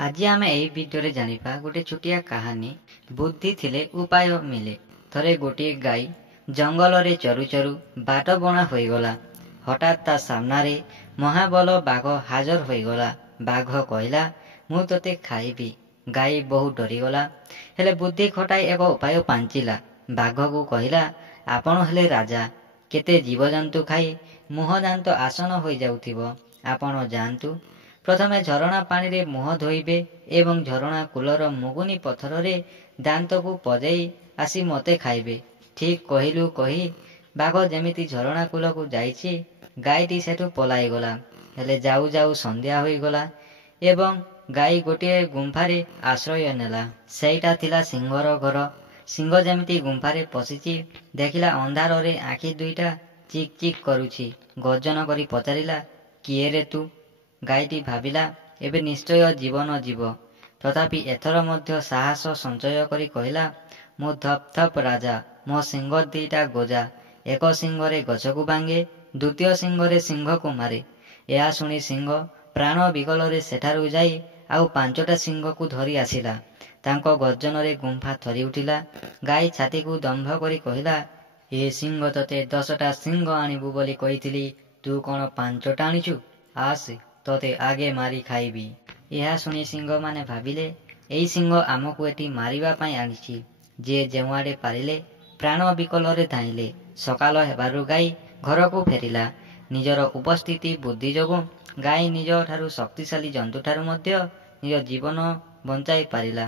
ଆଜି ଆମେ ଏହି ଭିଡିଓରେ ଜାଣିବା ଗୋଟେ ଛୋଟିଆ କାହାଣୀ। ବୁଦ୍ଧି ଥିଲେ ଉପାୟ ମିଳେ। ଥରେ ଗୋଟିଏ ଗାଈ ଜଙ୍ଗଲରେ ଚରୁ ଚରୁ ବାଟ ବଣା ହୋଇଗଲା। ହଠାତ୍ ତା ସାମ୍ନାରେ ମହାବଳ ବାଘ ହାଜର ହୋଇଗଲା। ବାଘ କହିଲା, ମୁଁ ତୋତେ ଖାଇବି। ଗାଈ ବହୁ ଡରିଗଲା, ହେଲେ ବୁଦ୍ଧି ଖଟାଇ ଏକ ଉପାୟ ପାଞ୍ଚିଲା। ବାଘକୁ କହିଲା, ଆପଣ ହେଲେ ରାଜା, କେତେ ଜୀବଜନ୍ତୁ ଖାଇ ମୁହଁ ଦାନ୍ତ ଆସନ ହୋଇଯାଉଥିବ। ଆପଣ ଯାଆନ୍ତୁ, ପ୍ରଥମେ ଝରଣା ପାଣିରେ ମୁହଁ ଧୋଇବେ ଏବଂ ଝରଣା କୂଳର ମୁଗୁନି ପଥରରେ ଦାନ୍ତକୁ ପଜେଇ ଆସି ମୋତେ ଖାଇବେ। ଠିକ୍ କହିଲୁ କହି ବାଘ ଯେମିତି ଝରଣା କୂଳକୁ ଯାଇଛି, ଗାଈଟି ସେଠୁ ପଳାଇଗଲା। ହେଲେ ଯାଉ ଯାଉ ସନ୍ଧ୍ୟା ହୋଇଗଲା ଏବଂ ଗାଈ ଗୋଟିଏ ଗୁମ୍ଫାରେ ଆଶ୍ରୟ ନେଲା। ସେଇଟା ଥିଲା ସିଂହର ଘର। ସିଂହ ଯେମିତି ଗୁମ୍ଫାରେ ପଶିଛି, ଦେଖିଲା ଅନ୍ଧାରରେ ଆଖି ଦୁଇଟା ଚିକ୍ ଚିକ୍ କରୁଛି। ଗର୍ଜନ କରି ପଚାରିଲା, କିଏ ରେ ତୁ? ଗାଈଟି ଭାବିଲା, ଏବେ ନିଶ୍ଚୟ ଜୀବନ ଯିବ। ତଥାପି ଏଥର ମଧ୍ୟ ସାହସ ସଞ୍ଚୟ କରି କହିଲା, ମୁଁ ଧପ୍ ଧପ୍ ରାଜା, ମୋ ଶିଙ୍ଗ ଦିଟା ଗଜା। ଏକ ଶିଙ୍ଗରେ ଗଛକୁ ଭାଙ୍ଗେ, ଦ୍ୱିତୀୟ ଶିଙ୍ଗରେ ସିଂହକୁ ମାରେ। ଏହା ଶୁଣି ସିଂହ ପ୍ରାଣ ବିକଳରେ ସେଠାରୁ ଯାଇ ଆଉ 5ଟା ସିଂହକୁ ଧରି ଆସିଲା। ତାଙ୍କ ଗର୍ଜନରେ ଗୁମ୍ଫା ଥରି ଉଠିଲା। ଗାଈ ଛାତିକୁ ଦମ୍ଭ କରି କହିଲା, ଏ ସିଂହ ତତେ 10ଟା ସିଂହ ଆଣିବୁ ବୋଲି କହିଥିଲି, ତୁ କ'ଣ 5ଟା ଆଣିଛୁ? ଆସେ, ତତେ ଆଗେ ମାରି ଖାଇବି। ଏହା ଶୁଣି ସିଂହମାନେ ଭାବିଲେ, ଏଇ ସିଂହ ଆମକୁ ଏଠି ମାରିବା ପାଇଁ ଆଣିଛି। ଯିଏ ଯେଉଁଆଡ଼େ ପାରିଲେ ପ୍ରାଣ ବିକଳରେ ଧାଇଁଲେ। ସକାଳ ହେବାରୁ ଗାଈ ଘରକୁ ଫେରିଲା। ନିଜର ଉପସ୍ଥିତି ବୁଦ୍ଧି ଯୋଗୁଁ ଗାଈ ନିଜଠାରୁ ଶକ୍ତିଶାଳୀ ଜନ୍ତୁଠାରୁ ମଧ୍ୟ ନିଜ ଜୀବନ ବଞ୍ଚାଇ ପାରିଲା।